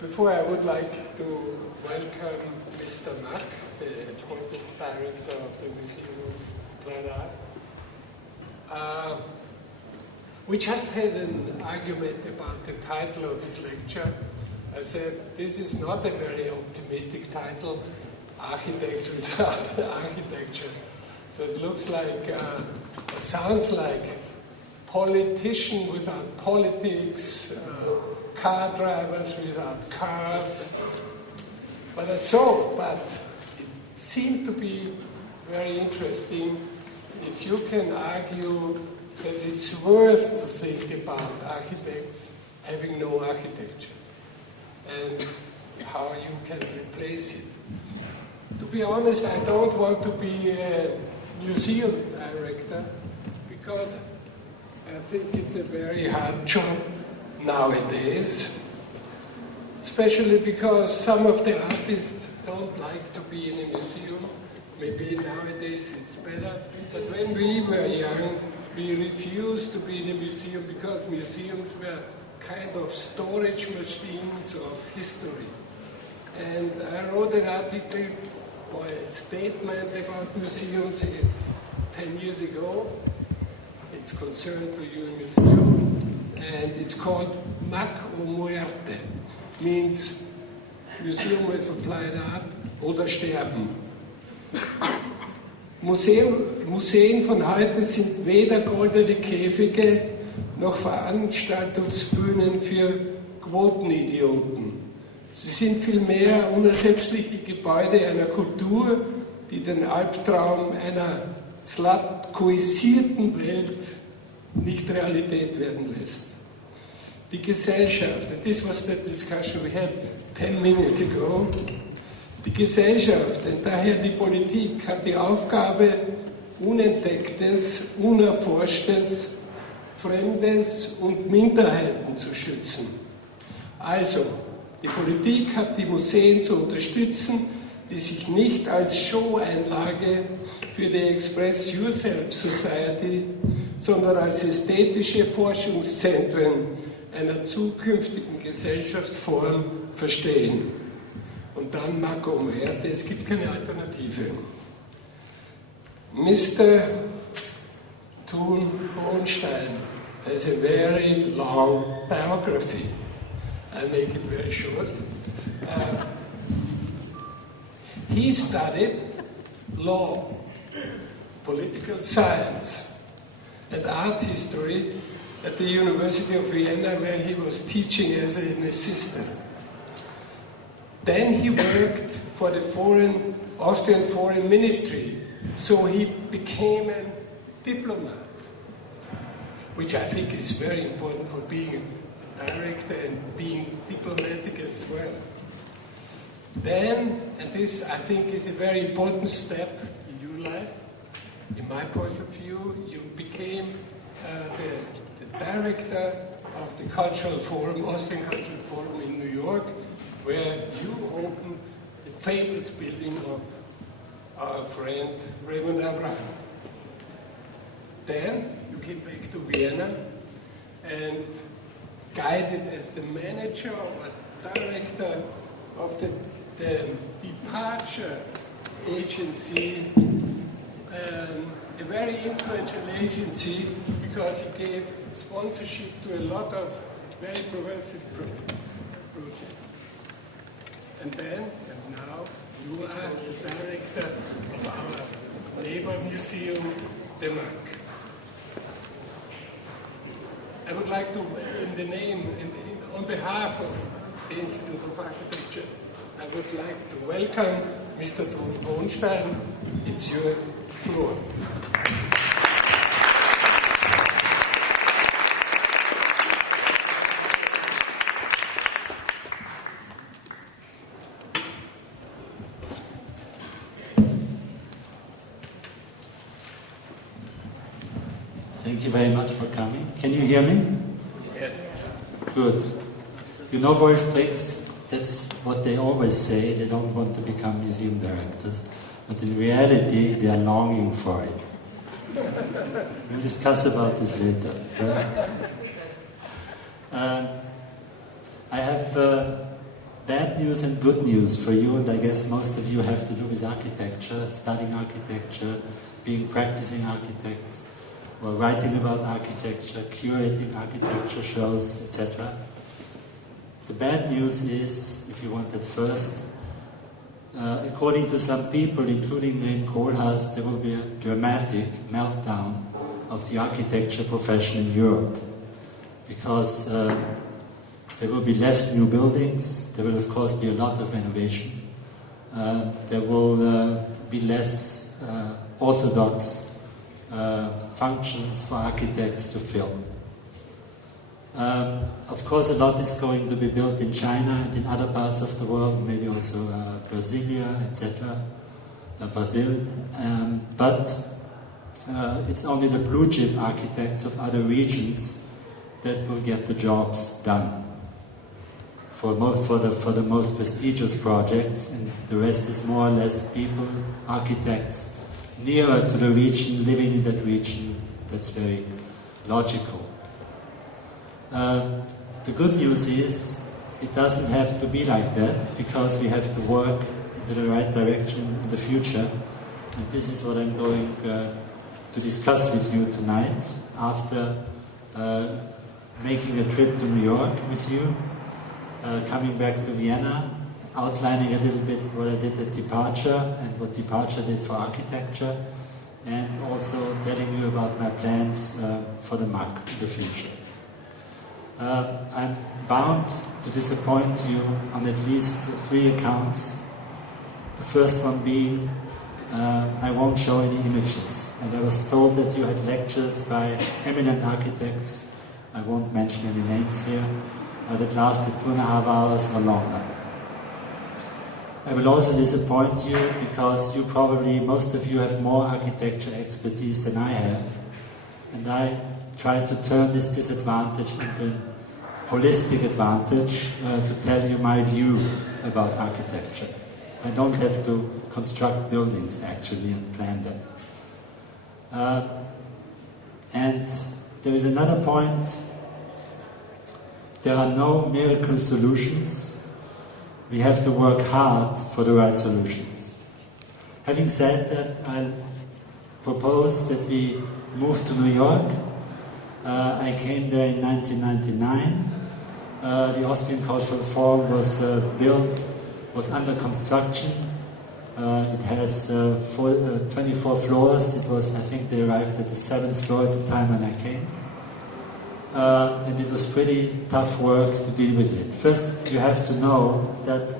Before I would like to welcome Mr. Mack, the appointed director of the Museum of Applied Art. We just had an argument about the title of this lecture. I said, this is not a very optimistic title, Architects Without Architecture. So it looks like, it sounds like politician without politics, car drivers without cars. But it seemed to be very interesting if you can argue that it's worth to think about architects having no architecture and how you can replace it. To be honest, I don't want to be a museum director because I think it's a very hard job nowadays, especially because some of the artists don't like to be in a museum. Maybe nowadays it's better, but when we were young, we refused to be in a museum because museums were kind of storage machines of history. And I wrote an article or a statement about museums 10 years ago. It's concerned to your museum. And it's called Mac o Muerte, means Museum of Applied Art oder Sterben. Museen von heute sind weder goldene Käfige noch Veranstaltungsbühnen für Quotenidioten. Sie sind vielmehr unerschöpfliche Gebäude einer Kultur, die den Albtraum einer zlatkoisierten Welt nicht Realität werden lässt. Die Gesellschaft, and this was the discussion we had 10 minutes ago, die Gesellschaft und daher die Politik hat die Aufgabe, Unentdecktes, Unerforschtes, Fremdes und Minderheiten zu schützen. Also, die Politik hat die Museen zu unterstützen, die sich nicht als Show-Einlage für die Express Yourself Society, sondern als ästhetische Forschungszentren einer zukünftigen Gesellschaftsform verstehen. Und dann Mac o Muerte, es gibt keine Alternative. Mr. Thun Hohenstein has a very long biography. I'll make it very short. He studied law, political science, and art history at the University of Vienna, where he was teaching as an assistant. Then he worked for the Austrian Foreign Ministry, so he became a diplomat, which I think is very important for being a director and being diplomatic as well. Then, and this I think is a very important step in your life, in my point of view, you became the director of the Cultural Forum, Austrian Cultural Forum in New York, where you opened the famous building of our friend Raymond Abraham. Then you came back to Vienna and guided as the manager or director of the departure agency, a very influential agency because he gave sponsorship to a lot of very progressive projects. And then, and now, you are the director of our neighbor museum, the Mack. I would like to, on behalf of the Institute of Architecture, I would like to welcome Mr. Thun Hohenstein. It's your floor. Thank you very much for coming. Can you hear me? Yes. Good. You know, Wolf Briggs, that's what they always say. They don't want to become museum directors, but in reality, they are longing for it. We'll discuss about this later. Right? I have bad news and good news for you, and I guess most of you have to do with architecture, studying architecture, being practicing architects, or writing about architecture, curating architecture shows, etc. The bad news is, if you want it first, according to some people, including Rem Koolhaas, there will be a dramatic meltdown of the architecture profession in Europe, because there will be less new buildings, there will of course be a lot of renovation, there will be less orthodox functions for architects to fill. Of course, a lot is going to be built in China and in other parts of the world, maybe also Brasilia, etc. Brazil, but it's only the blue chip architects of other regions that will get the jobs done for the most prestigious projects, and the rest is more or less people, architects nearer to the region, living in that region. That's very logical. The good news is it doesn't have to be like that, because we have to work into the right direction in the future, and this is what I'm going to discuss with you tonight after making a trip to New York with you, coming back to Vienna, outlining a little bit what I did at Departure and what Departure did for architecture, and also telling you about my plans for the MAC in the future. I'm bound to disappoint you on at least 3 accounts. The first one being, I won't show any images. And I was told that you had lectures by eminent architects, I won't mention any names here, that lasted 2.5 hours or longer. I will also disappoint you because you probably, most of you have more architecture expertise than I have, and I try to turn this disadvantage into a holistic advantage to tell you my view about architecture. I don't have to construct buildings actually and plan them. And there is another point. There are no miracle solutions. We have to work hard for the right solutions. Having said that, I propose that we move to New York. I came there in 1999. The Austrian Cultural Forum was was under construction. It has 24 floors. It was, I think they arrived at the 7th floor at the time when I came. And it was pretty tough work to deal with it. First, you have to know that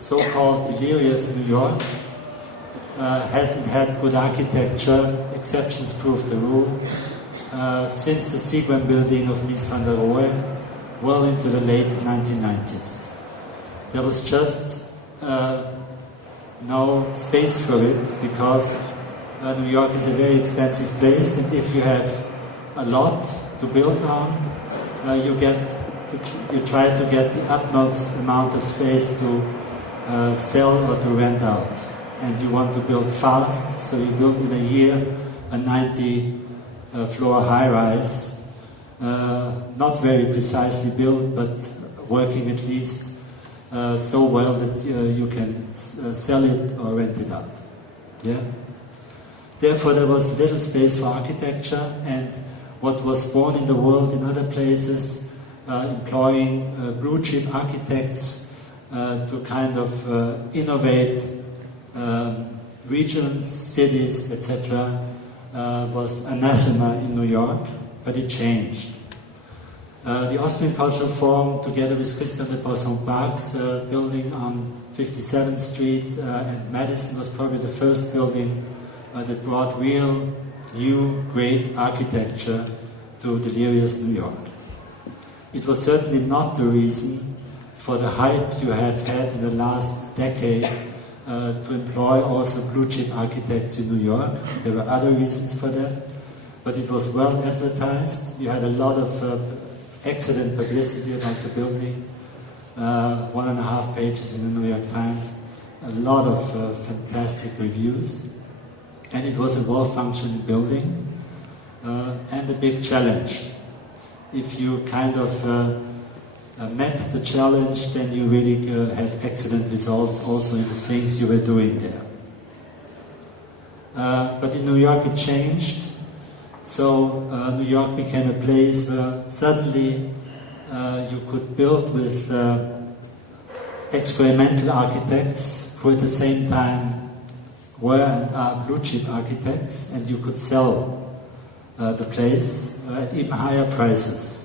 so-called delirious New York hasn't had good architecture, exceptions prove the rule, since the Seagram building of Mies van der Rohe, well into the late 1990s. There was just no space for it, because New York is a very expensive place, and if you have a lot to build on, you try to get the utmost amount of space to sell or to rent out. And you want to build fast, so you build in a year a 90-floor high-rise, not very precisely built, but working at least so well that you can sell it or rent it out. Yeah? Therefore, there was little space for architecture, and what was born in the world in other places, employing blue-chip architects to kind of innovate regions, cities, etc., was anathema in New York, but it changed. The Austrian Cultural Forum, together with Christian de Boisson-Park's building on 57th Street and Madison, was probably the first building that brought real, new, great architecture to delirious New York. It was certainly not the reason for the hype you have had in the last decade to employ also blue-chip architects in New York. There were other reasons for that, but it was well advertised. You had a lot of excellent publicity about the building, 1.5 pages in the New York Times, a lot of fantastic reviews, and it was a well-functioning building and a big challenge. If you kind of met the challenge, then you really had excellent results also in the things you were doing there. But in New York it changed. So New York became a place where suddenly you could build with experimental architects who at the same time were and are blue chip architects, and you could sell the place at even higher prices.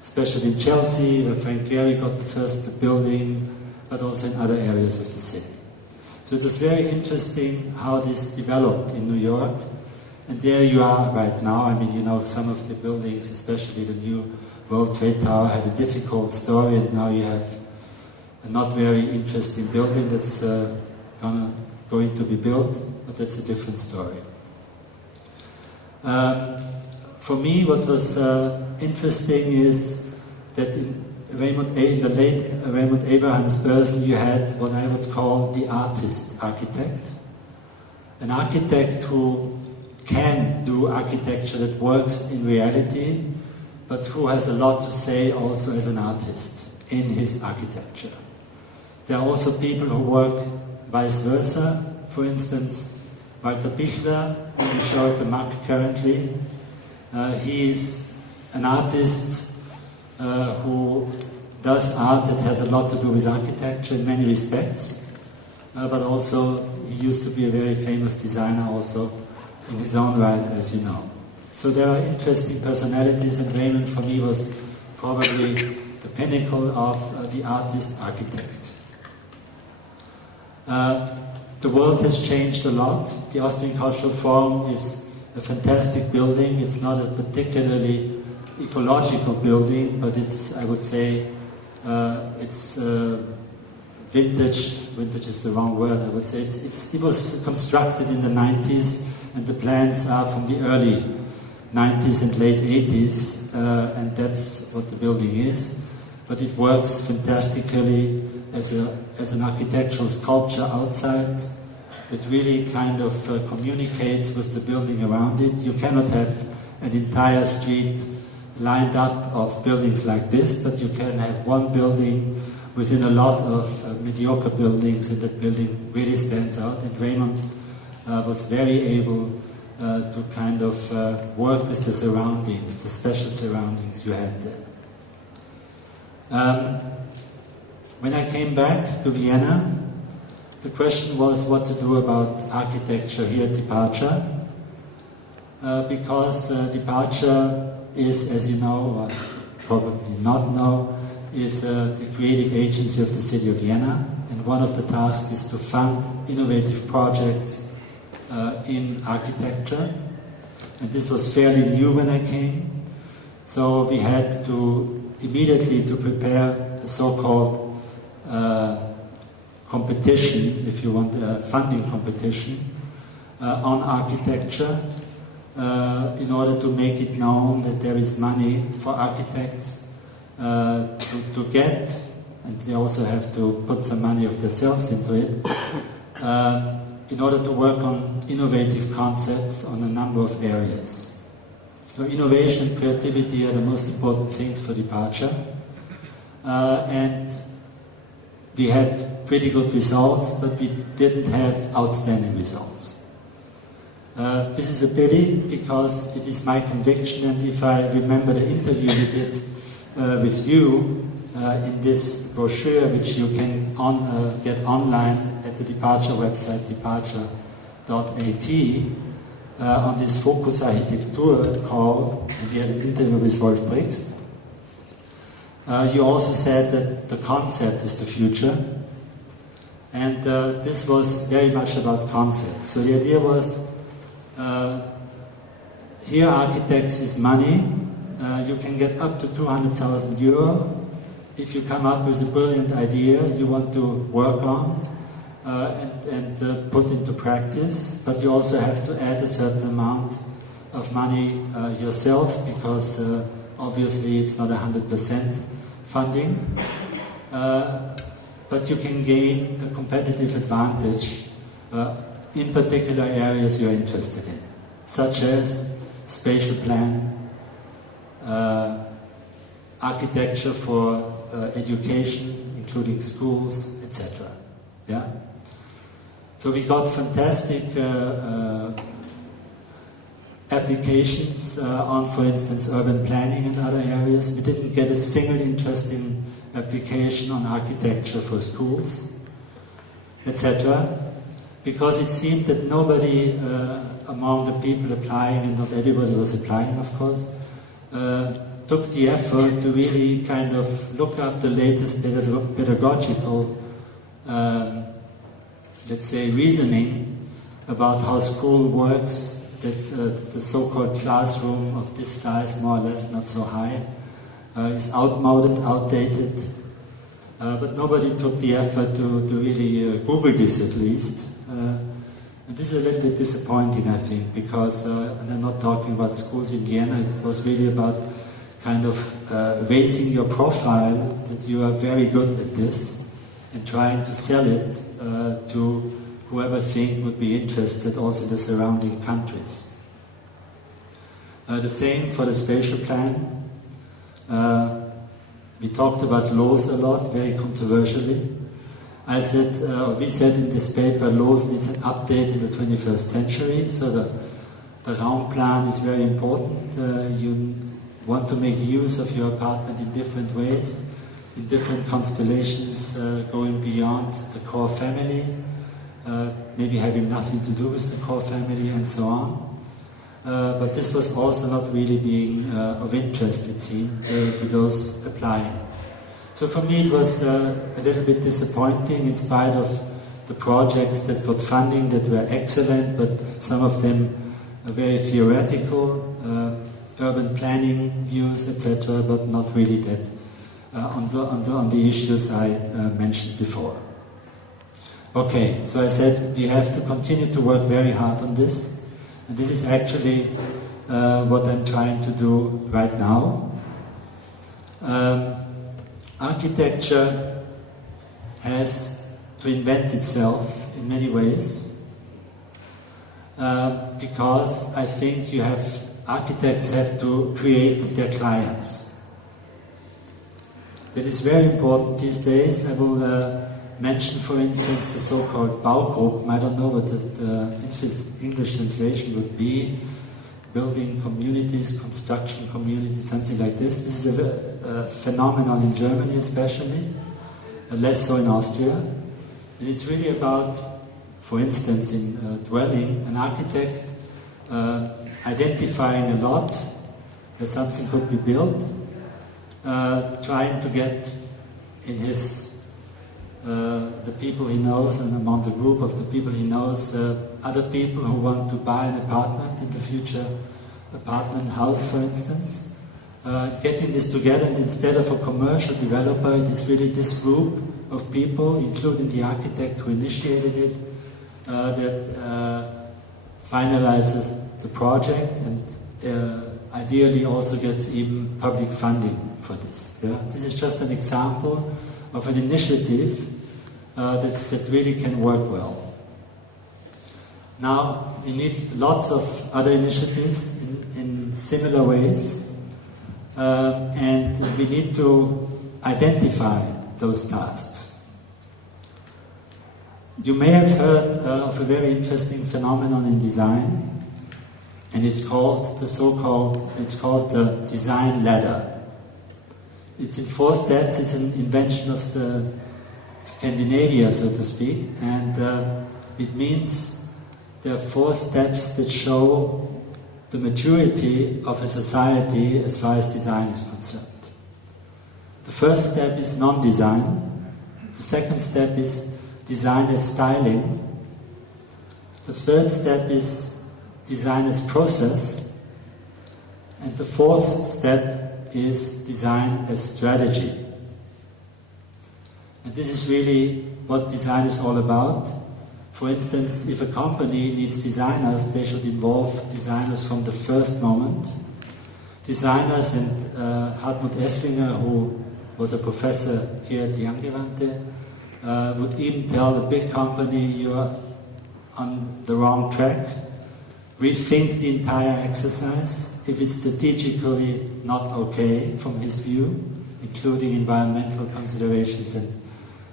Especially in Chelsea, where Frank Gehry got the first building, but also in other areas of the city. So it was very interesting how this developed in New York. And there you are right now. I mean, you know, some of the buildings, especially the new World Trade Tower, had a difficult story, and now you have a not very interesting building that's going to be built, but that's a different story. For me, what was interesting is that in the late Raymond Abraham's person, you had what I would call the artist architect. An architect who can do architecture that works in reality, but who has a lot to say also as an artist in his architecture. There are also people who work vice versa. For instance, Walter Pichler, who showed the MAC currently. He is an artist who does art that has a lot to do with architecture in many respects, but also he used to be a very famous designer also in his own right, as you know. So there are interesting personalities, and Raymond for me was probably the pinnacle of the artist-architect. The world has changed a lot. The Austrian Cultural Forum is a fantastic building. It's not a particularly ecological building, but it's, I would say, it's vintage. Vintage is the wrong word, I would say. It was constructed in the 90s, and the plans are from the early 90s and late 80s, and that's what the building is. But it works fantastically as an architectural sculpture outside that really kind of communicates with the building around it. You cannot have an entire street lined up of buildings like this, but you can have one building within a lot of mediocre buildings, and that building really stands out. And Raymond was very able to kind of work with the surroundings, the special surroundings you had there. When I came back to Vienna, the question was what to do about architecture here at Departure, because Departure is, as you know, or probably not know, is the creative agency of the city of Vienna, and one of the tasks is to fund innovative projects in architecture. And this was fairly new when I came, so we had to immediately to prepare a so-called competition, if you want, a funding competition on architecture in order to make it known that there is money for architects to get, and they also have to put some money of themselves into it, in order to work on innovative concepts on a number of areas. So innovation and creativity are the most important things for Departure, and we had pretty good results, but we didn't have outstanding results. This is a pity, because it is my conviction, and if I remember the interview we did with you in this brochure, which you can get online at the Departure website, departure.at, on this Focus Architektur call, and we had an interview with Wolf Briggs. You also said that the concept is the future, and this was very much about concept. So the idea was, here architects is money. You can get up to 200,000 euro if you come up with a brilliant idea you want to work on and put into practice, but you also have to add a certain amount of money yourself, because obviously it's not 100% funding, but you can gain a competitive advantage in particular areas you're interested in, such as spatial plan, architecture for education, including schools, etc. Yeah? So we got fantastic applications on, for instance, urban planning and other areas. We didn't get a single interesting application on architecture for schools, etc. Because it seemed that nobody among the people applying, and not everybody was applying, of course, took the effort to really kind of look up the latest pedagogical, let's say, reasoning about how school works, that the so-called classroom of this size, more or less, not so high, is outdated. But nobody took the effort to really Google this at least. And this is a little bit disappointing, I think, because, and I'm not talking about schools in Vienna, it was really about kind of raising your profile, that you are very good at this, and trying to sell it to whoever think would be interested, also in the surrounding countries. The same for the spatial plan. We talked about laws a lot, very controversially. We said in this paper, laws needs an update in the 21st century, so the Raumplan is very important. You want to make use of your apartment in different ways, in different constellations, going beyond the core family, maybe having nothing to do with the core family and so on. But this was also not really being of interest, it seemed, to those applying. So for me it was a little bit disappointing, in spite of the projects that got funding that were excellent, but some of them are very theoretical, urban planning views, etc., but not really that on the issues I mentioned before. Okay, so I said we have to continue to work very hard on this, and this is actually what I'm trying to do right now. Architecture has to invent itself in many ways, because I think architects have to create their clients. That is very important these days. I will mention, for instance, the so-called Baugruppen. I don't know what the English translation would be. Building communities, construction communities, something like this. This is a phenomenon in Germany especially, less so in Austria. And it's really about, for instance, in dwelling, an architect identifying a lot where something could be built, trying to get in the people he knows, and among the group of the people he knows, other people who want to buy an apartment in the future, apartment house, for instance. Getting this together, and instead of a commercial developer, it is really this group of people, including the architect who initiated it, that finalizes the project, and ideally also gets even public funding for this. Yeah? This is just an example of an initiative that really can work well. Now, we need lots of other initiatives in similar ways, and we need to identify those tasks. You may have heard of a very interesting phenomenon in design, and it's called the design ladder. It's in 4 steps. It's an invention of the Scandinavia, so to speak, and it means there are 4 steps that show the maturity of a society as far as design is concerned. The first step is non-design. The second step is design as styling. The third step is design as process. And the 4th step is design as strategy. And this is really what design is all about. For instance, if a company needs designers, they should involve designers from the first moment. Designers, and Hartmut Esslinger, who was a professor here at the Angewandte, would even tell a big company, you're on the wrong track. Rethink the entire exercise. If it's strategically not okay from his view, including environmental considerations and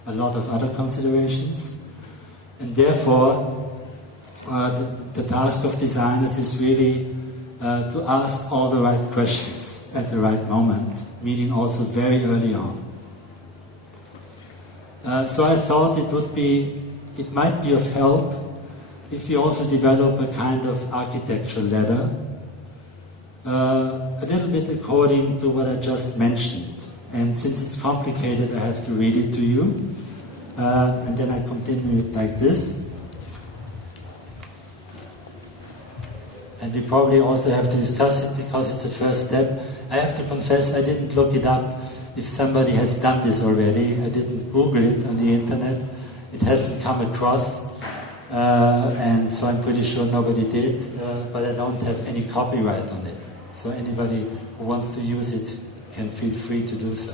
a lot of other considerations. And therefore, the task of designers is really to ask all the right questions at the right moment, meaning also very early on. So I thought it might be of help if we also develop a kind of architecture ladder, a little bit according to what I just mentioned. And since it's complicated, I have to read it to you. And then I continue like this. And we probably also have to discuss it because it's a first step. I have to confess I didn't look it up if somebody has done this already. I didn't Google it on the internet. It hasn't come across. And so I'm pretty sure nobody did. But I don't have any copyright on it. So anybody who wants to use it can feel free to do so.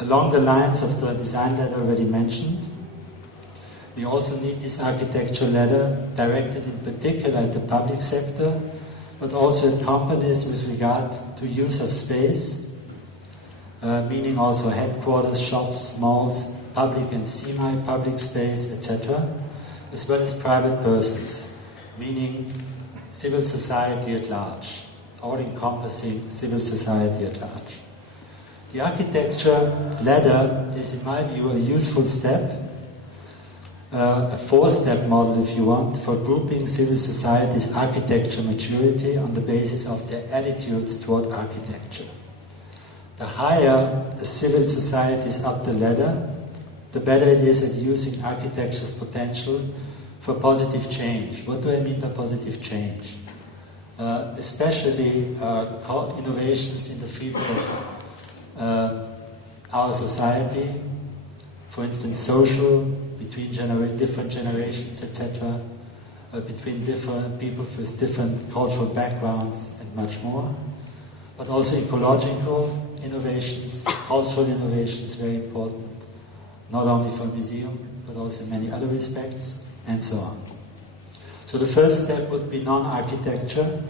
Along the lines of the design ladder already mentioned, we also need this architecture ladder directed in particular at the public sector, but also at companies with regard to use of space, meaning also headquarters, shops, malls, public and semi-public space, etc., as well as private persons, meaning civil society at large, all-encompassing civil society at large. The architecture ladder is, in my view, a useful step, a four-step model, if you want, for grouping civil society's architecture maturity on the basis of their attitudes toward architecture. The higher a civil society is up the ladder, the better it is at using architecture's potential for positive change. What do I mean by positive change? Especially innovations in the fields of our society, for instance, social, between different generations, etc., between different people with different cultural backgrounds, and much more. But also ecological innovations, cultural innovations, very important, not only for a museum, but also in many other respects, and so on. So the first step would be non-architecture,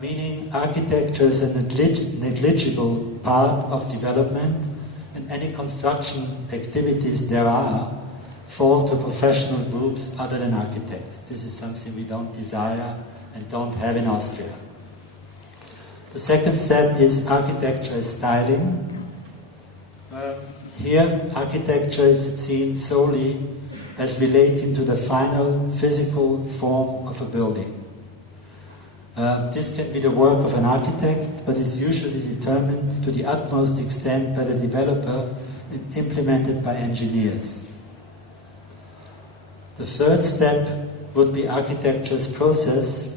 meaning architecture is a negligible part of development, and any construction activities there are fall to professional groups other than architects. This is something we don't desire and don't have in Austria. The second step is architecture as styling. Here, architecture is seen solely as relating to the final physical form of a building. This can be the work of an architect, but is usually determined to the utmost extent by the developer and implemented by engineers. The third step would be architecture's process.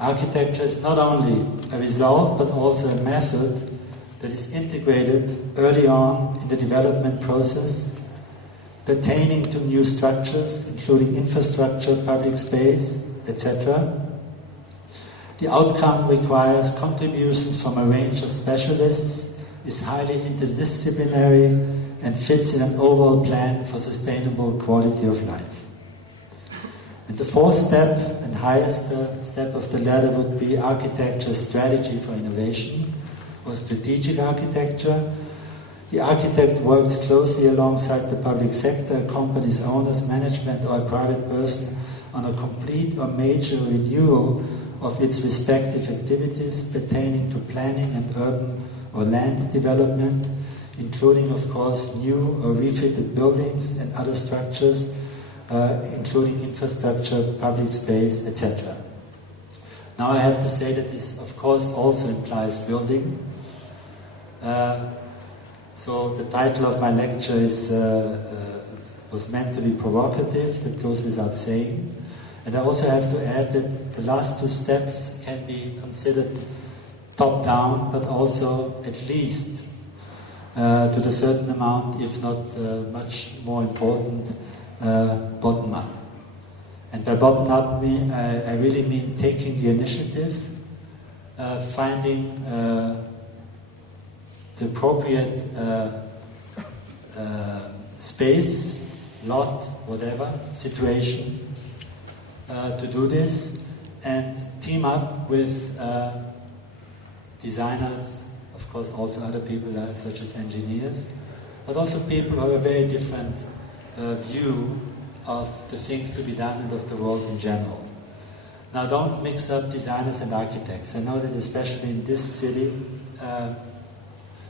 Architecture is not only a result, but also a method that is integrated early on in the development process, pertaining to new structures, including infrastructure, public space, etc. The outcome requires contributions from a range of specialists, is highly interdisciplinary, and fits in an overall plan for sustainable quality of life. And the fourth step, and highest step of the ladder, would be architecture strategy for innovation, or strategic architecture. The architect works closely alongside the public sector, accompanies owners, management, or a private person on a complete or major renewal of its respective activities pertaining to planning and urban or land development, including, of course, new or refitted buildings and other structures, including infrastructure, public space, etc. Now I have to say that this, of course, also implies building. So the title of my lecture was meant to be provocative, that goes without saying. And I also have to add that the last two steps can be considered top-down, but also at least to a certain amount, if not much more important, bottom-up. And by bottom-up, I really mean taking the initiative, finding the appropriate space, lot, whatever, situation, to do this, and team up with designers, of course also other people such as engineers, but also people who have a very different view of the things to be done and of the world in general. Now don't mix up designers and architects. I know that especially in this city,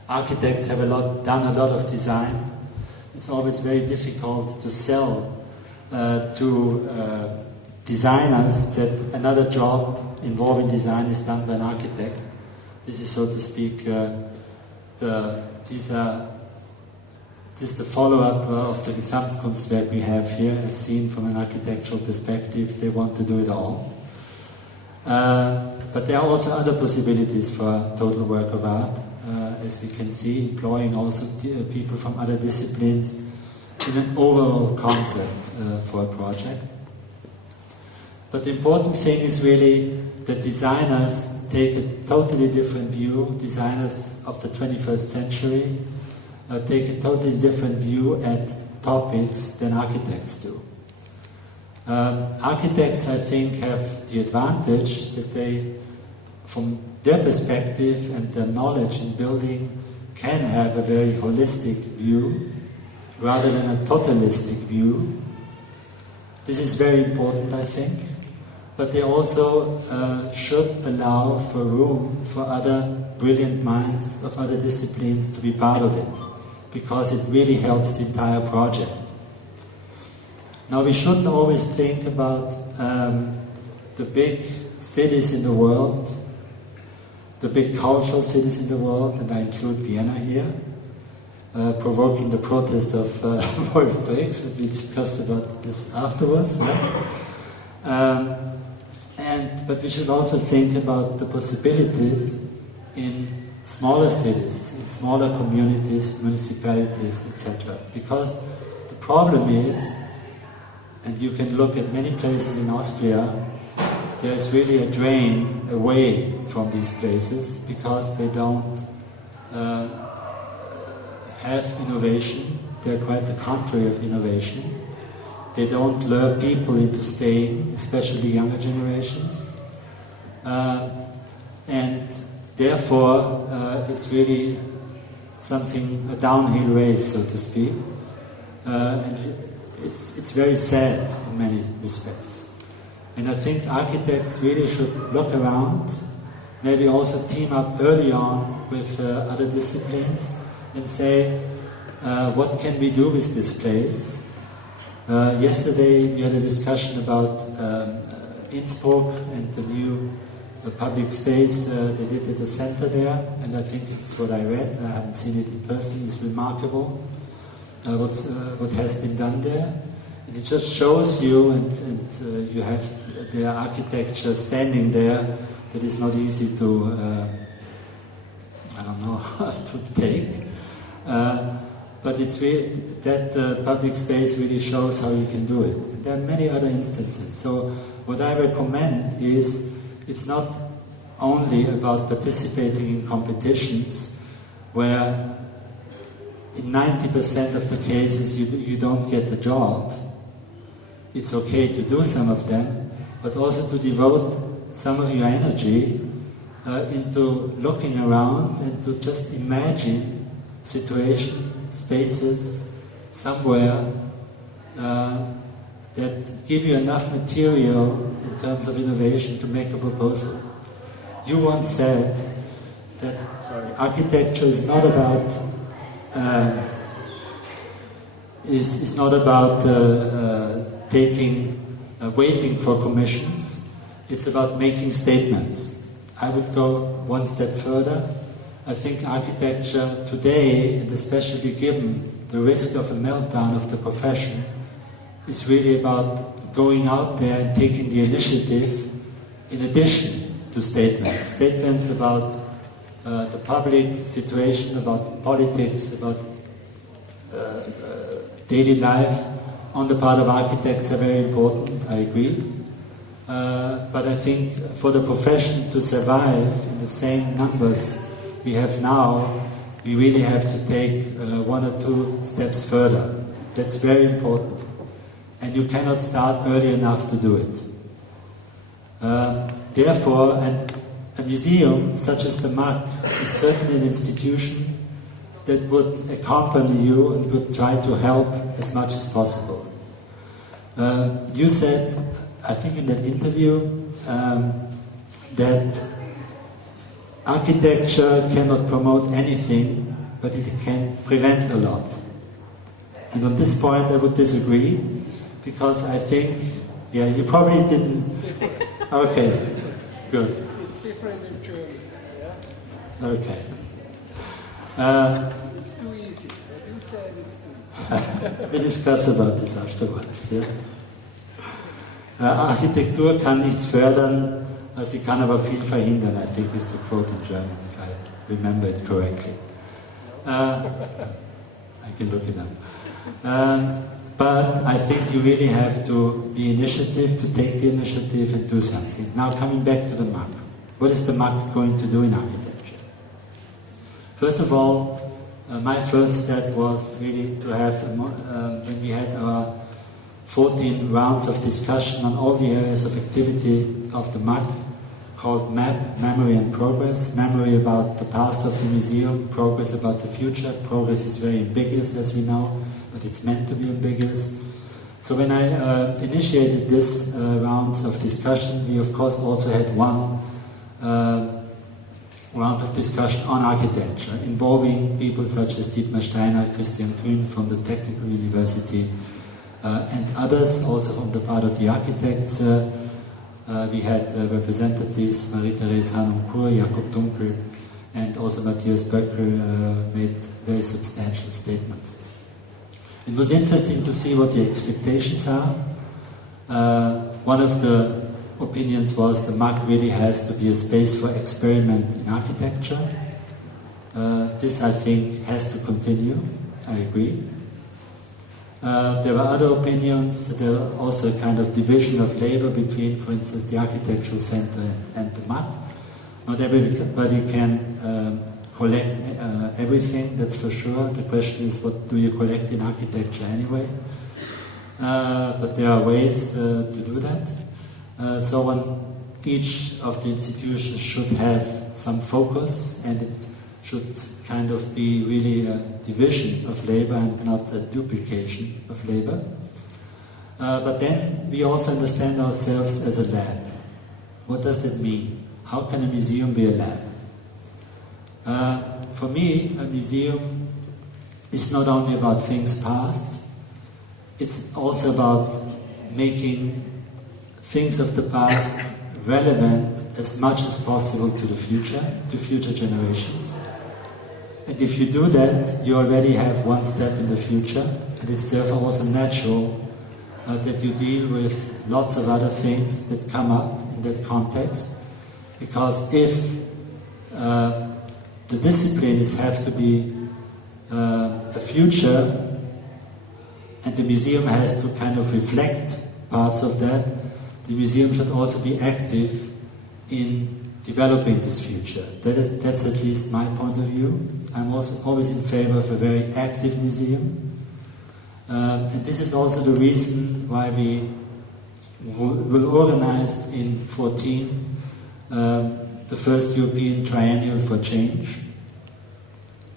architects have done a lot of design. It's always very difficult to sell to designers that another job involving design is done by an architect. This is, so to speak, this is the follow-up of the Gesamtkunstwerk we have here, as seen from an architectural perspective. They want to do it all. But there are also other possibilities for a total work of art, as we can see, employing also people from other disciplines in an overall concept for a project. But the important thing is really that designers take a totally different view. Designers of the 21st century take a totally different view at topics than architects do. Architects, I think, have the advantage that they, from their perspective and their knowledge in building, can have a very holistic view rather than a totalistic view. This is very important, I think. But they also should allow for room for other brilliant minds of other disciplines to be part of it, because it really helps the entire project. Now, we shouldn't always think about the big cities in the world, the big cultural cities in the world, and I include Vienna here, provoking the protest of Wolf Breaks, but we discussed about this afterwards, right? But we should also think about the possibilities in smaller cities, in smaller communities, municipalities, etc. Because the problem is, and you can look at many places in Austria, there's really a drain away from these places because they don't have innovation. They're quite the contrary of innovation. They don't lure people into staying, especially younger generations. And therefore, it's really something, a downhill race, so to speak. And it's very sad in many respects. And I think architects really should look around, maybe also team up early on with other disciplines and say, what can we do with this place? Yesterday we had a discussion about Innsbruck and the new public space they did at the center there, and I think it's what I read, I haven't seen it in person, it's remarkable what has been done there. And it just shows you, and you have the architecture standing there that is not easy to, I don't know, to take. But it's really, that public space really shows how you can do it. And there are many other instances. So what I recommend is, it's not only about participating in competitions where in 90% of the cases you don't get the job. It's okay to do some of them, but also to devote some of your energy into looking around and to just imagine situations, spaces somewhere that give you enough material in terms of innovation to make a proposal. You once said that architecture is not about waiting for commissions. It's about making statements. I would go one step further. I think architecture today, and especially given the risk of a meltdown of the profession, is really about going out there and taking the initiative in addition to statements. Statements about the public situation, about politics, about daily life on the part of architects are very important, I agree. But I think for the profession to survive in the same numbers we have now, we really have to take one or two steps further. That's very important. And you cannot start early enough to do it. Therefore, and a museum such as the MAC is certainly an institution that would accompany you and would try to help as much as possible. You said, I think in that interview, that architecture cannot promote anything, but it can prevent a lot. And on this point I would disagree, because I think, yeah, you probably didn't... Okay, good. It's different in German. Yeah? Okay. It's too easy. As you said, it's too easy. We discuss about this afterwards. Yeah? Architektur kann nichts fördern, sie kann aber viel verhindern, I think is the quote in German, if I remember it correctly. I can look it up. But I think you really have to be initiative, to take the initiative and do something. Now coming back to the MAC. What is the MAC going to do in architecture? First of all, my first step was really to have, when we had our 14 rounds of discussion on all the areas of activity of the MAC, called MAP, Memory and Progress. Memory about the past of the museum, progress about the future. Progress is very ambiguous, as we know, but it's meant to be ambiguous. So when I initiated this rounds of discussion, we of course also had one round of discussion on architecture, involving people such as Dietmar Steiner, Christian Grün from the Technical University, and others also from the part of the architects. We had representatives, Marie-Therese Hanum-Kur, Jakob Dunkel, and also Matthias Böckel made very substantial statements. It was interesting to see what the expectations are. One of the opinions was the MAC really has to be a space for experiment in architecture. This, I think, has to continue. I agree. There were other opinions. There were also a kind of division of labor between, for instance, the Architectural Center and the MAC. Not everybody can collect everything, that's for sure. The question is, what do you collect in architecture anyway? But there are ways to do that. So each of the institutions should have some focus, and it should kind of be really a division of labor and not a duplication of labor. But then we also understand ourselves as a lab. What does that mean? How can a museum be a lab? For me, a museum is not only about things past, it's also about making things of the past relevant as much as possible to future generations. And if you do that, you already have one step in the future, and it's therefore also natural that you deal with lots of other things that come up in that context, because if the disciplines have to be a future, and the museum has to kind of reflect parts of that, the museum should also be active in developing this future. That's at least my point of view. I'm also always in favor of a very active museum. And this is also the reason why we will organize in 2014 the first European Triennial for Change,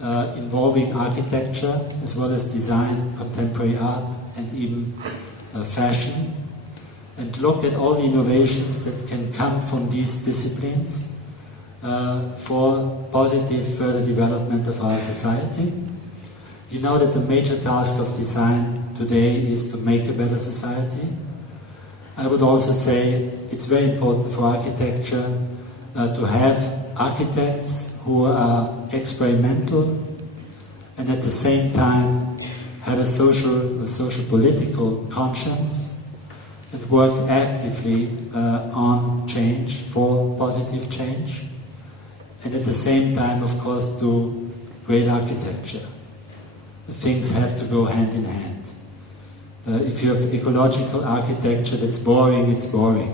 involving architecture as well as design, contemporary art, and even fashion, and look at all the innovations that can come from these disciplines for positive further development of our society. You know that the major task of design today is to make a better society. I would also say it's very important for architecture to have architects who are experimental and at the same time have a social political conscience and work actively on change, for positive change, and at the same time, of course, do great architecture. The things have to go hand in hand. If you have ecological architecture that's boring, it's boring.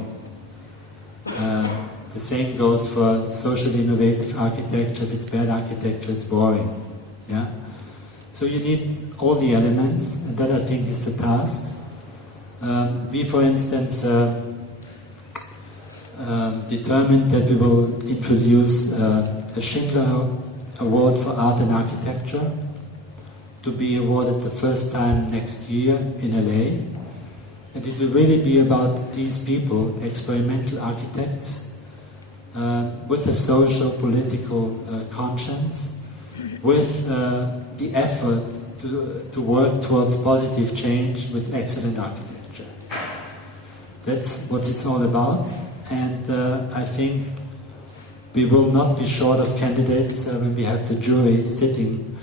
The same goes for socially innovative architecture. If it's bad architecture, it's boring. Yeah? So you need all the elements, and that I think is the task. We, for instance, determined that we will introduce a Schindler Award for Art and Architecture to be awarded the first time next year in LA. And it will really be about these people, experimental architects, with a social, political conscience, with the effort to work towards positive change with excellent architecture. That's what it's all about. And I think we will not be short of candidates when we have the jury sitting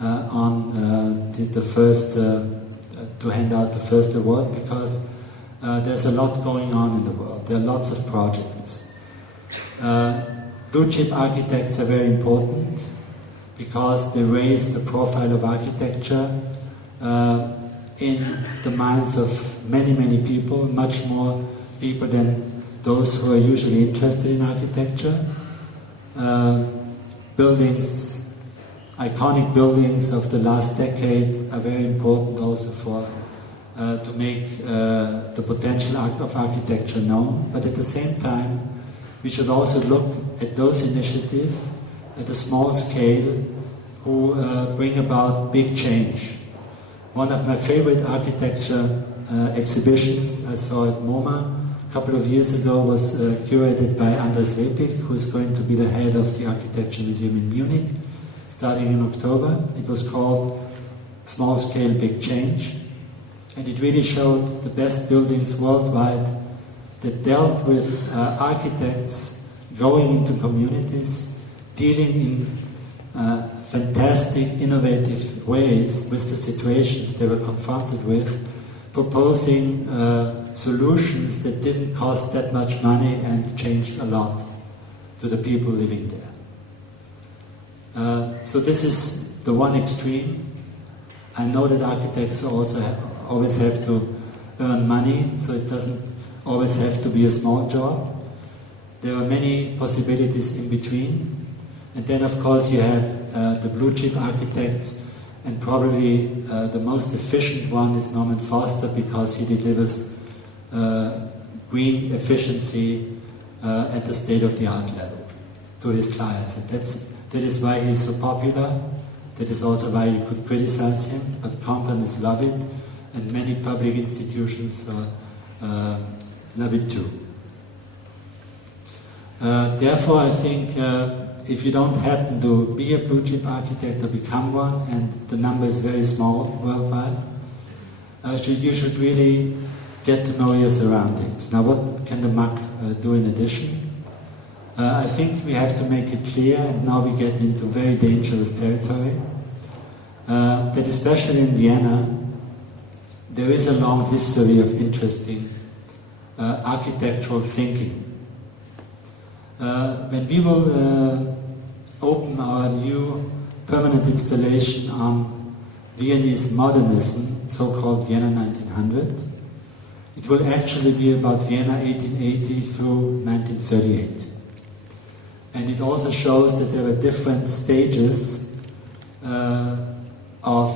on the first, to hand out the first award, because there's a lot going on in the world. There are lots of projects. Blue chip architects are very important because they raise the profile of architecture in the minds of many, many people, much more people than those who are usually interested in architecture. Buildings, iconic buildings of the last decade are very important also for to make the potential of architecture known. But at the same time, we should also look at those initiatives at a small scale who bring about big change. One of my favorite architecture exhibitions I saw at MoMA a couple of years ago was curated by Andres Lepik, who is going to be the head of the Architecture Museum in Munich, starting in October. It was called Small Scale Big Change, and it really showed the best buildings worldwide that dealt with architects going into communities, dealing in fantastic, innovative ways with the situations they were confronted with, proposing solutions that didn't cost that much money and changed a lot to the people living there. So this is the one extreme. I know that architects also always have to earn money, so it doesn't always have to be a small job. There are many possibilities in between. And then, of course, you have the blue chip architects, and probably the most efficient one is Norman Foster, because he delivers green efficiency at the state-of-the-art level to his clients. And that is why he's so popular. That is also why you could criticize him, but companies love it, and many public institutions love it too. Therefore, I think if you don't happen to be a blue chip architect or become one, and the number is very small worldwide, you should really get to know your surroundings. Now, what can the MAC do in addition? I think we have to make it clear, and now we get into very dangerous territory, that especially in Vienna, there is a long history of interesting architectural thinking. When we will open our new permanent installation on Viennese modernism, so-called Vienna 1900, it will actually be about Vienna 1880 through 1938. And it also shows that there were different stages of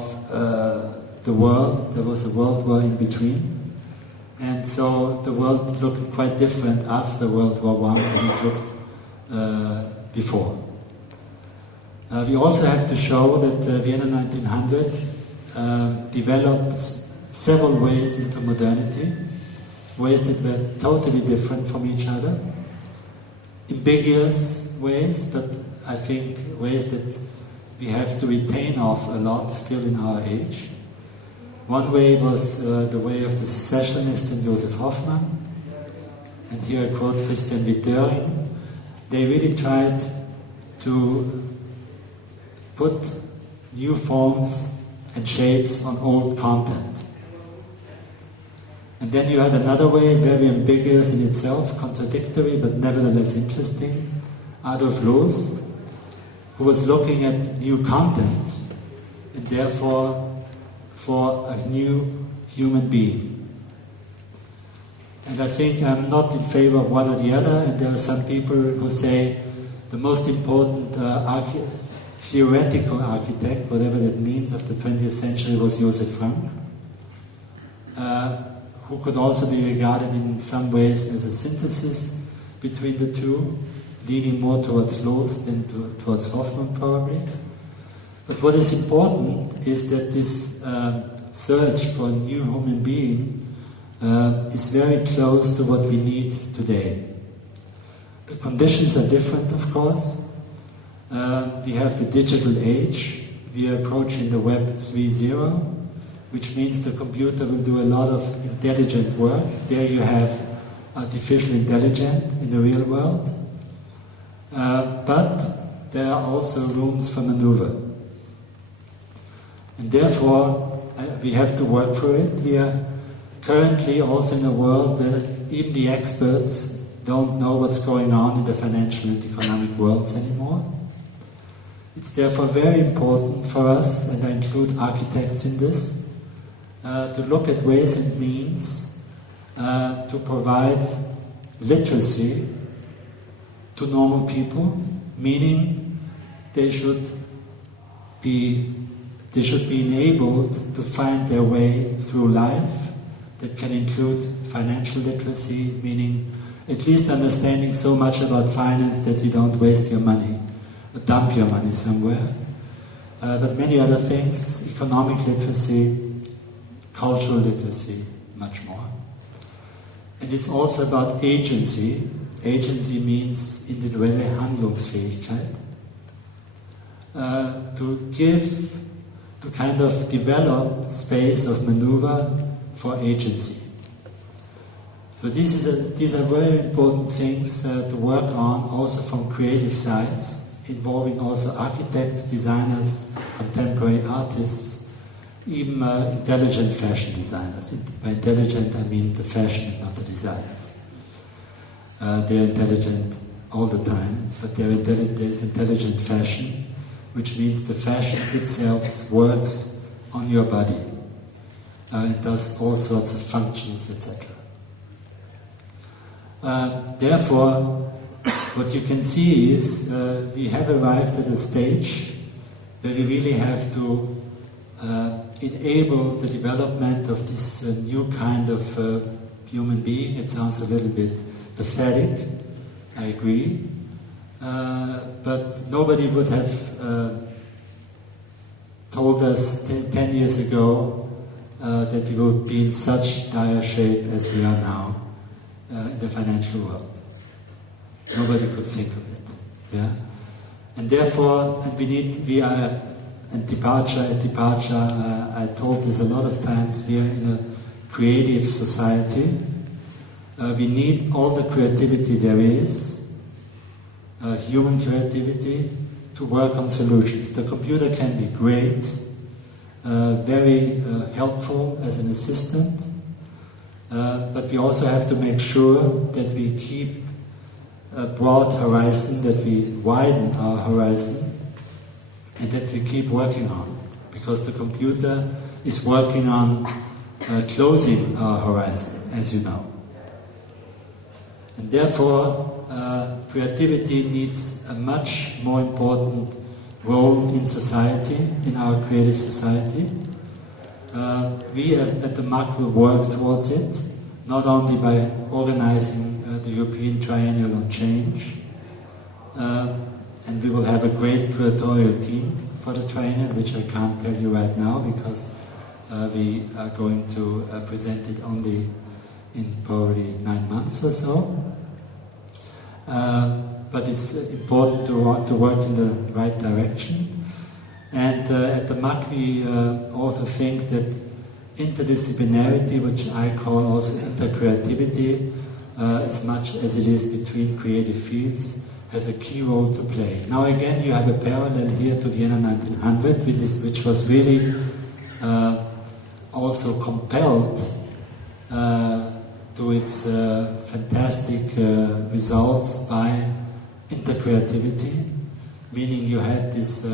the world. There was a world war in between. And so the world looked quite different after World War I than it looked before. We also have to show that Vienna 1900 developed several ways into modernity, ways that were totally different from each other, ambiguous ways, but I think ways that we have to retain of a lot still in our age. One way was the way of the secessionists and Joseph Hoffmann, and here I quote Christian Wittering. They really tried to put new forms and shapes on old content. And then you had another way, very ambiguous in itself, contradictory, but nevertheless interesting, Adolf Loos, who was looking at new content, and therefore for a new human being. And I think I'm not in favor of one or the other, and there are some people who say the most important theoretical architect, whatever that means, of the 20th century was Josef Frank, who could also be regarded in some ways as a synthesis between the two, leaning more towards Lust than towards Hoffmann probably. But what is important is that this search for a new human being is very close to what we need today. The conditions are different, of course. We have the digital age. We are approaching the Web 3.0, which means the computer will do a lot of intelligent work. There you have artificial intelligence in the real world. But there are also rooms for maneuver. And therefore, we have to work for it. We are currently also in a world where even the experts don't know what's going on in the financial and economic worlds anymore. It's therefore very important for us, and I include architects in this, to look at ways and means to provide literacy to normal people, meaning they should be enabled to find their way through life. That can include financial literacy, meaning at least understanding so much about finance that you don't waste your money, or dump your money somewhere. But many other things, economic literacy, cultural literacy, much more. And it's also about agency. Agency means individuelle Handlungsfähigkeit. To kind of develop space of maneuver for agency. So these are very important things to work on, also from creative sides, involving also architects, designers, contemporary artists, even intelligent fashion designers. By intelligent, I mean the fashion, not the designers. They're intelligent all the time, but there's intelligent fashion, which means the fashion itself works on your body. It does all sorts of functions, etc. Therefore, what you can see is we have arrived at a stage where we really have to enable the development of this new kind of human being. It sounds a little bit pathetic, I agree, but nobody would have told us 10 years ago that we would be in such dire shape as we are now in the financial world. Nobody could think of it. Yeah? And therefore, at departure, I told this a lot of times, we are in a creative society. We need all the creativity there is, human creativity, to work on solutions. The computer can be great, very helpful as an assistant, but we also have to make sure that we keep a broad horizon, that we widen our horizon, and that we keep working on it, because the computer is working on closing our horizon, as you know. And therefore, creativity needs a much more important role in society, in our creative society. We at the MAC will work towards it, not only by organizing the European Triennial on Change, and we will have a great curatorial team for the Triennial, which I can't tell you right now because we are going to present it only in probably 9 months or so. But it's important to work in the right direction. And at the MAC we also think that interdisciplinarity, which I call also intercreativity, as much as it is between creative fields, has a key role to play. Now again, you have a parallel here to Vienna 1900, which was really also compelled to its fantastic results by intercreativity, meaning you had this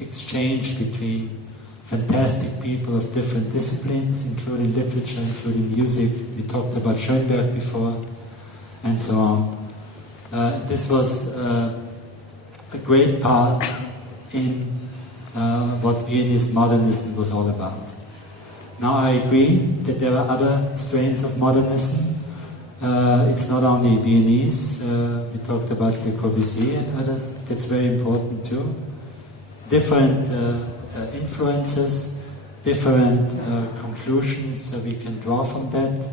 exchange between fantastic people of different disciplines, including literature, including music. We talked about Schoenberg before, and so on. This was a great part in what Viennese modernism was all about. Now I agree that there are other strains of modernism, It's not only Viennese, we talked about Le Corbusier and others, that's very important too. Different influences, different conclusions we can draw from that.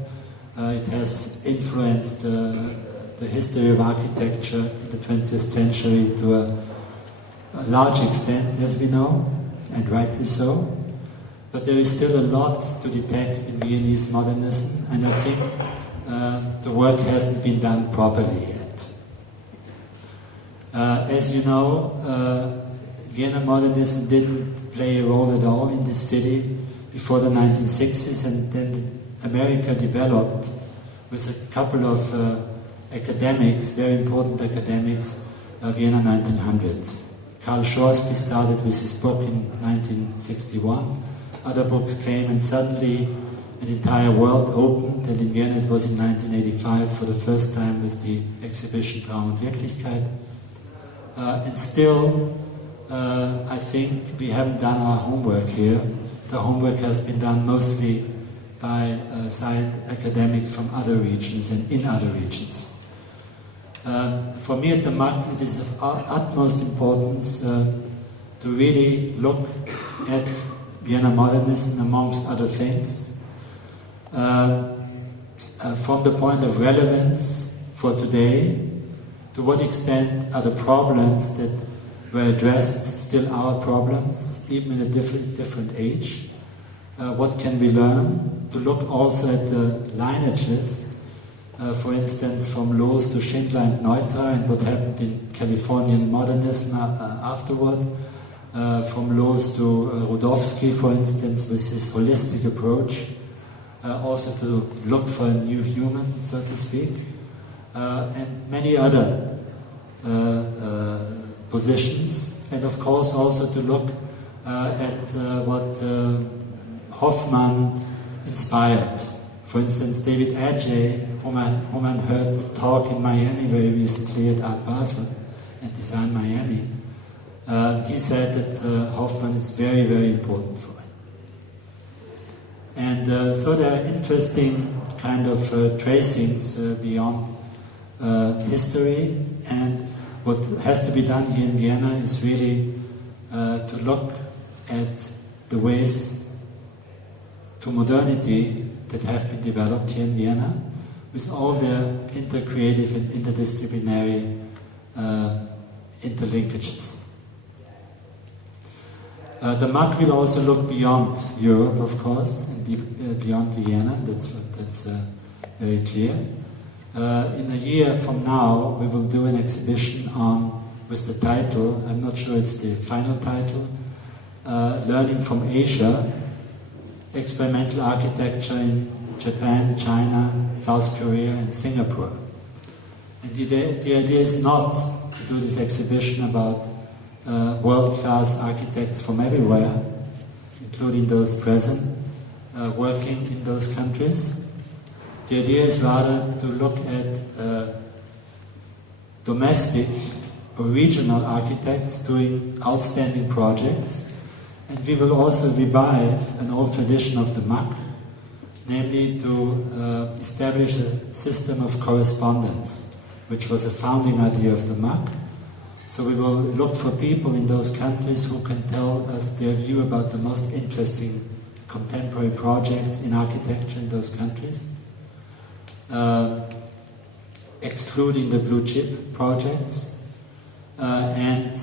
It has influenced the history of architecture in the 20th century to a large extent, as we know, and rightly so. But there is still a lot to detect in Viennese modernism, and I think the work hasn't been done properly yet. As you know, Vienna modernism didn't play a role at all in this city before the 1960s, and then America developed with a couple of academics, very important academics, Vienna 1900. Karl Schorsky started with his book in 1961. Other books came, and suddenly the entire world opened, and in Vienna it was in 1985 for the first time with the exhibition Traum und Wirklichkeit. And still, I think we haven't done our homework here. The homework has been done mostly by science academics from other regions and in other regions. For me at the MAC, it is of utmost importance to really look at Vienna modernism amongst other things from the point of relevance for today. To what extent are the problems that were addressed still our problems, even in a different age? What can we learn? To look also at the lineages, for instance, from Loos to Schindler and Neutra, and what happened in Californian modernism afterward. From Loos to Rudowski, for instance, with his holistic approach. Also to look for a new human, so to speak. And many other positions. And of course also to look at what Hoffmann inspired. For instance, David Adjaye, whom I heard talk in Miami very recently at Art Basel and Design Miami, he said that Hoffmann is very, very important for him. And so there are interesting kind of tracings beyond history, and what has to be done here in Vienna is really to look at the ways to modernity that have been developed here in Vienna with all their intercreative and interdisciplinary interlinkages. The MAC will also look beyond Europe, of course, and beyond Vienna, that's very clear. In a year from now, we will do an exhibition on, with the title, I'm not sure it's the final title, Learning from Asia, Experimental Architecture in Japan, China, South Korea, and Singapore. And the idea is not to do this exhibition about world-class architects from everywhere, including those present, working in those countries. The idea is rather to look at domestic or regional architects doing outstanding projects, and we will also revive an old tradition of the MAC, namely to establish a system of correspondence, which was a founding idea of the MAC. So we will look for people in those countries who can tell us their view about the most interesting contemporary projects in architecture in those countries, excluding the blue chip projects. And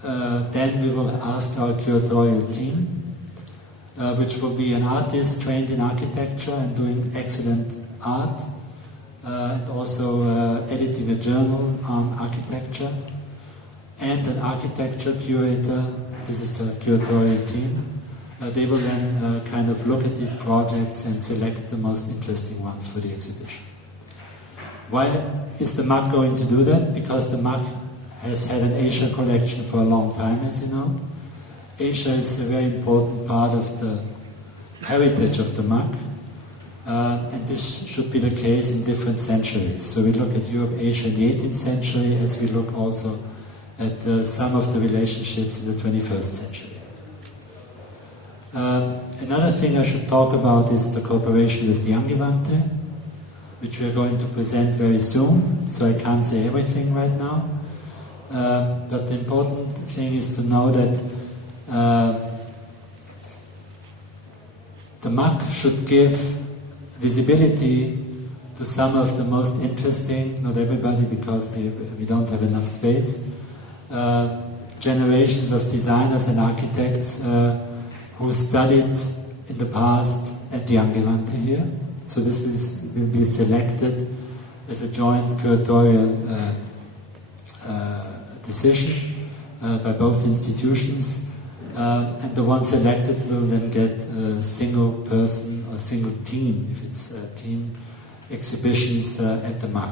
then we will ask our curatorial team, which will be an artist trained in architecture and doing excellent art, and also editing a journal on architecture, and an architecture curator. This is the curatorial team. They will then kind of look at these projects and select the most interesting ones for the exhibition. Why is the MAC going to do that? Because the MAC has had an Asia collection for a long time, as you know. Asia is a very important part of the heritage of the MAC, and this should be the case in different centuries. So we look at Europe, Asia in the 18th century, as we look also at some of the relationships in the 21st century. Another thing I should talk about is the cooperation with the Angewandte. which we are going to present very soon, so I can't say everything right now. But the important thing is to know that the MAC should give visibility to some of the most interesting, not everybody because we don't have enough space, generations of designers and architects who studied in the past at the Angewandte here. So this will be selected as a joint curatorial decision by both institutions. And the one selected will then get a single person or single team, if it's team exhibitions at the MAC.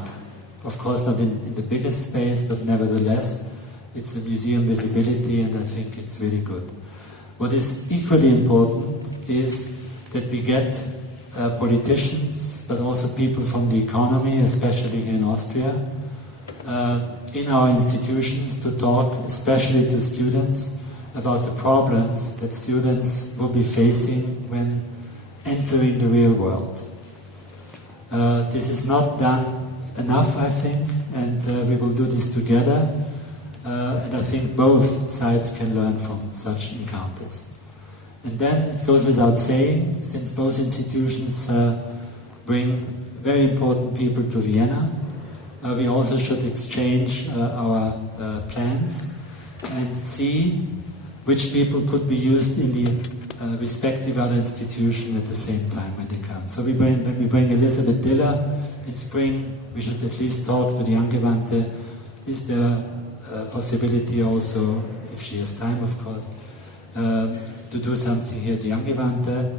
Of course not in the biggest space, but nevertheless it's a museum visibility, and I think it's really good. What is equally important is that we get politicians, but also people from the economy, especially here in Austria, in our institutions to talk, especially to students, about the problems that students will be facing when entering the real world. This is not done enough, I think, and we will do this together. And I think both sides can learn from such encounters. And then it goes without saying, since both institutions bring very important people to Vienna, we also should exchange our plans and see which people could be used in the respective other institution at the same time when they come. So when we bring Elisabeth Diller in spring, we should at least talk to the Angewandte. Is there a possibility also, if she has time of course, to do something here at the Angewandte?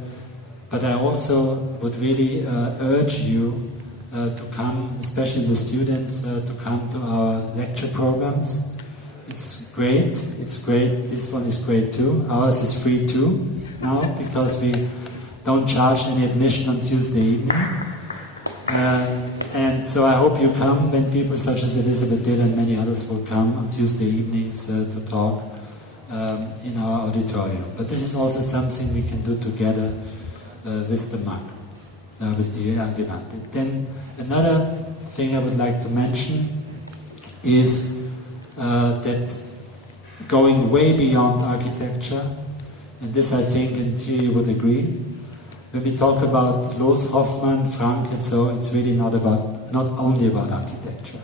But I also would really urge you to come, especially the students, to come to our lecture programs. It's great, this one is great too. Ours is free too now, because we don't charge any admission on Tuesday evening. And so I hope you come when people such as Elisabeth Diller and many others will come on Tuesday evenings to talk in our auditorium. But this is also something we can do together with the MAC, with the Angewandte. Then another thing I would like to mention is that going way beyond architecture, and this I think, and here you would agree, when we talk about Loos, Hoffmann, Frank, and so, it's really not only about architecture.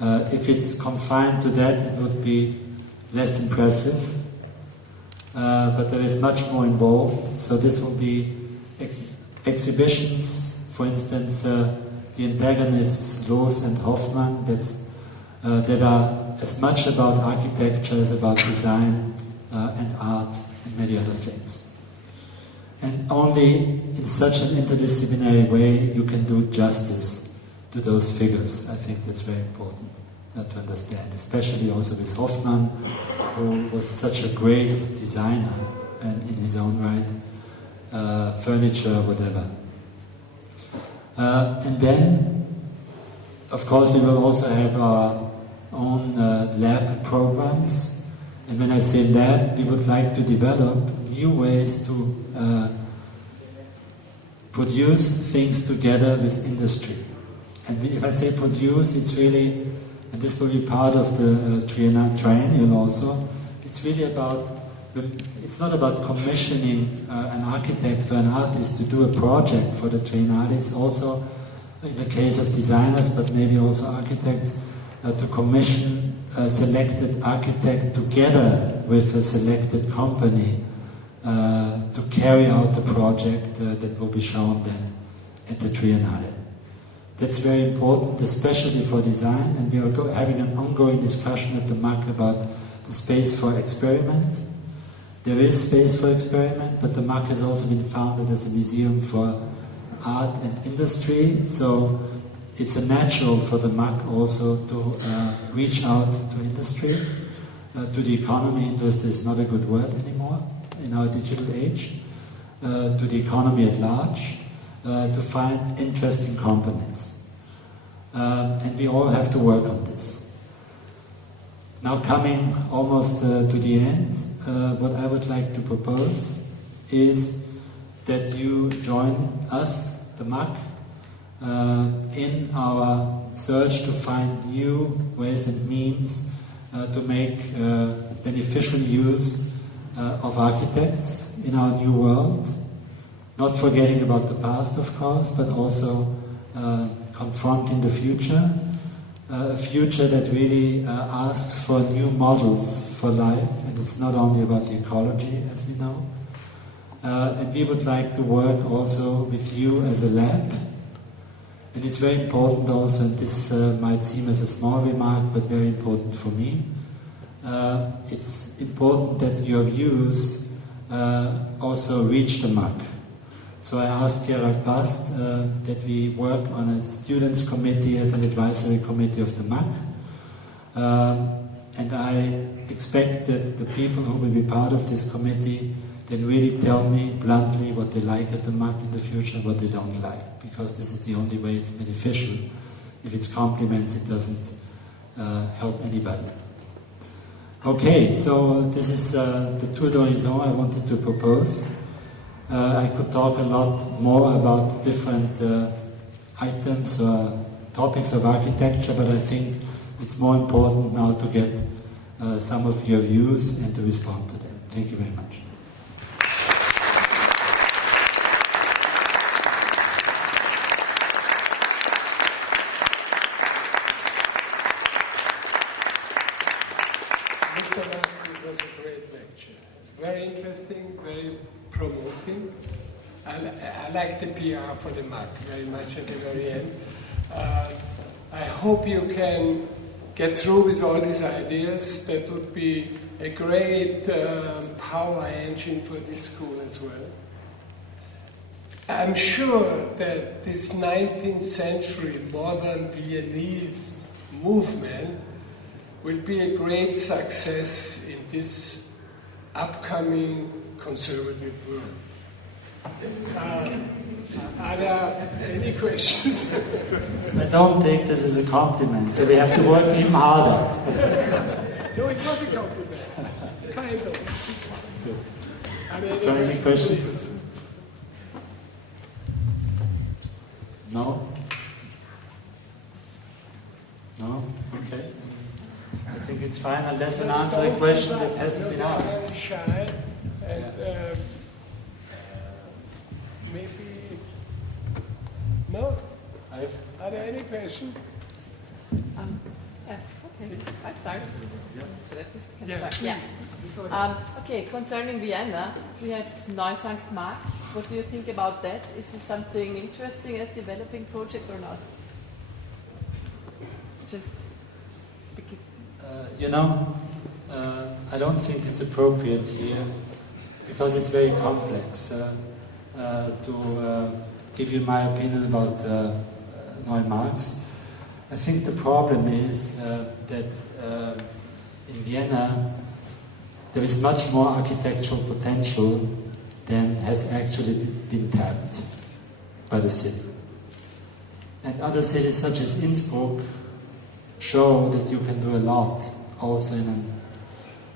If it's confined to that, it would be less impressive, but there is much more involved. So this will be exhibitions, for instance, the antagonists Loos and Hoffmann, that are as much about architecture as about design and art and many other things. And only in such an interdisciplinary way you can do justice to those figures. I think that's very important to understand, especially also with Hoffmann, who was such a great designer and in his own right, furniture, whatever. And then, of course, we will also have our own lab programs. And when I say lab, we would like to develop new ways to produce things together with industry. And if I say produce, it's really, and this will be part of the triennial also, it's really about, it's not about commissioning an architect or an artist to do a project for the triennale, it's also, in the case of designers, but maybe also architects, to commission a selected architect together with a selected company to carry out the project that will be shown then at the Triennale. That's very important, especially for design, and we are having an ongoing discussion at the MAC about the space for experiment. There is space for experiment, but the MAC has also been founded as a museum for art and industry, so it's a natural for the MAC also to reach out to industry, to the economy. Industry is not a good word anymore in our digital age, to the economy at large, to find interesting companies. And we all have to work on this. Now coming almost to the end, what I would like to propose is that you join us, the MAC, in our search to find new ways and means to make beneficial use of architects in our new world, not forgetting about the past, of course, but also confronting the future, a future that really asks for new models for life, and it's not only about the ecology, as we know. And we would like to work also with you as a lab. And it's very important also, and this might seem as a small remark, but very important for me. It's important that your views also reach the MAC. So I asked Gerald Bast that we work on a students' committee as an advisory committee of the MAC. And I expect that the people who will be part of this committee then really tell me bluntly what they like at the MAC in the future and what they don't like, because this is the only way it's beneficial. If it's compliments, it doesn't help anybody. Okay, so this is the tour d'horizon I wanted to propose. I could talk a lot more about different items or topics of architecture, but I think it's more important now to get some of your views and to respond to them. Thank you very much. Mr. Mark, it was a great lecture. Very interesting, very promoting. I like the PR for the MAC very much at the very end. I hope you can get through with all these ideas. That would be a great power engine for this school as well. I'm sure that this 19th century modern Viennese movement will be a great success in this upcoming conservative world. Are there any questions? I don't take this as a compliment, so we have to work even harder. No, it was a compliment. Kind of. So any questions? No? No? Okay. I think it's fine unless an answer a question that hasn't been asked. Shy and maybe no. Are there any questions? Yeah, okay. I start. Yeah. Yeah. Okay, concerning Vienna, we have now St. Marx. What do you think about that? Is this something interesting as developing project or not? Just I don't think it's appropriate here because it's very complex to give you my opinion about Neumarx. I think the problem is that in Vienna there is much more architectural potential than has actually been tapped by the city. And other cities such as Innsbruck show that you can do a lot also in a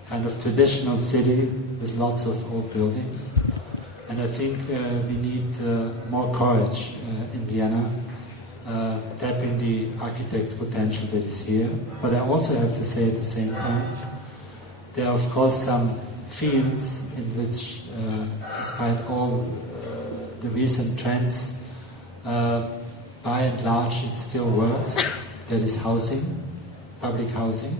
kind of traditional city with lots of old buildings. And I think we need more courage in Vienna, tapping the architect's potential that is here. But I also have to say at the same time, there are of course some fields in which, despite all the recent trends, by and large it still works. That is housing, public housing.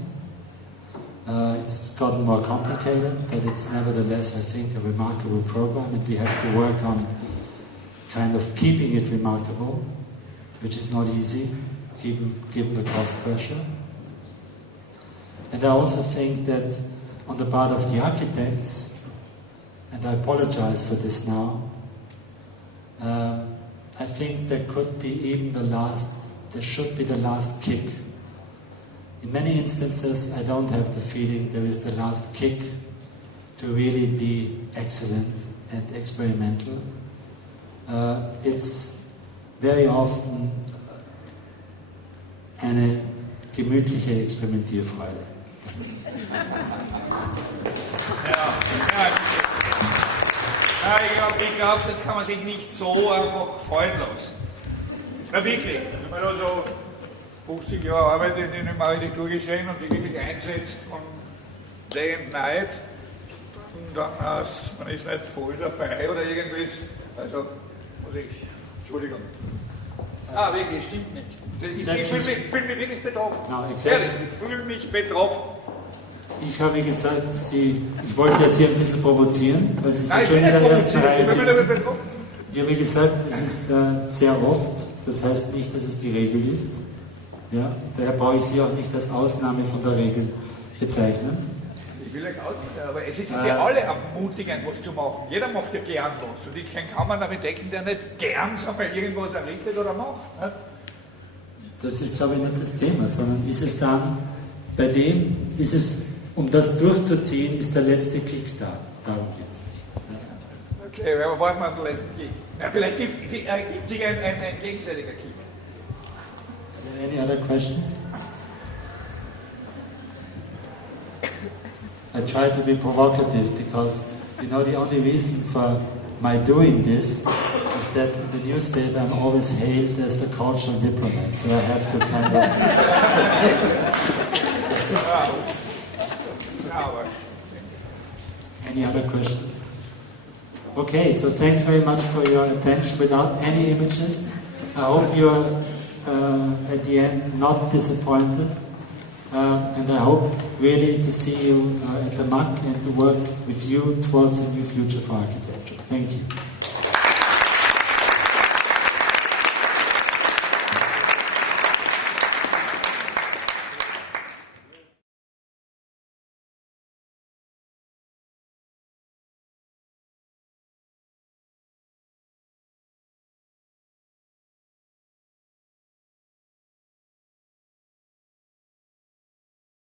It's gotten more complicated, but it's nevertheless, I think, a remarkable program, and we have to work on kind of keeping it remarkable, which is not easy, given the cost pressure. And I also think that on the part of the architects, and I apologize for this now, I think there could be even there should be the last kick. In many instances, I don't have the feeling there is the last kick to really be excellent and experimental. It's very often eine gemütliche Experimentierfreude. Ja, ich glaube, das kann man sich nicht so einfach freudlos. Na wirklich, wenn man da so 50 Jahre Arbeit in dem Architektur gesehen und die wirklich einsetzt von Day and Night, und dann man ist nicht voll dabei oder irgendwas, also muss ich, Entschuldigung. Wirklich, stimmt nicht. Ich fühle mich wirklich betroffen. No, Ehrlich, ich fühle mich betroffen. Ich habe gesagt, ich wollte jetzt hier ein bisschen provozieren, weil Sie sind schon in der ersten Reihe sitzen. Ich habe gesagt, es ist sehr oft, das heißt nicht, dass es die Regel ist. Ja? Daher brauche ich Sie auch nicht als Ausnahme von der Regel bezeichnen. Ich will euch ausmachen, aber es ist ja alle ermutigend, was zu machen. Jeder macht ja gern was. Und ich kann kaum einen entdecken, der nicht gern irgendwas errichtet oder macht. Ne? Das ist, glaube ich, nicht das Thema, sondern ist es dann, bei dem ist es, um das durchzuziehen, ist der letzte Klick da. Darum geht es. Okay, aber warten wir auf den letzten Klick. Ja, vielleicht gibt sich ein gegenseitiger Klick. Any other questions? I try to be provocative because, you know, the only reason for my doing this is that in the newspaper I'm always hailed as the cultural diplomat, so I have to kind of... Any other questions? Okay, so thanks very much for your attention without any images. I hope you're at the end not disappointed. And I hope really to see you at the MAC and to work with you towards a new future for architecture. Thank you.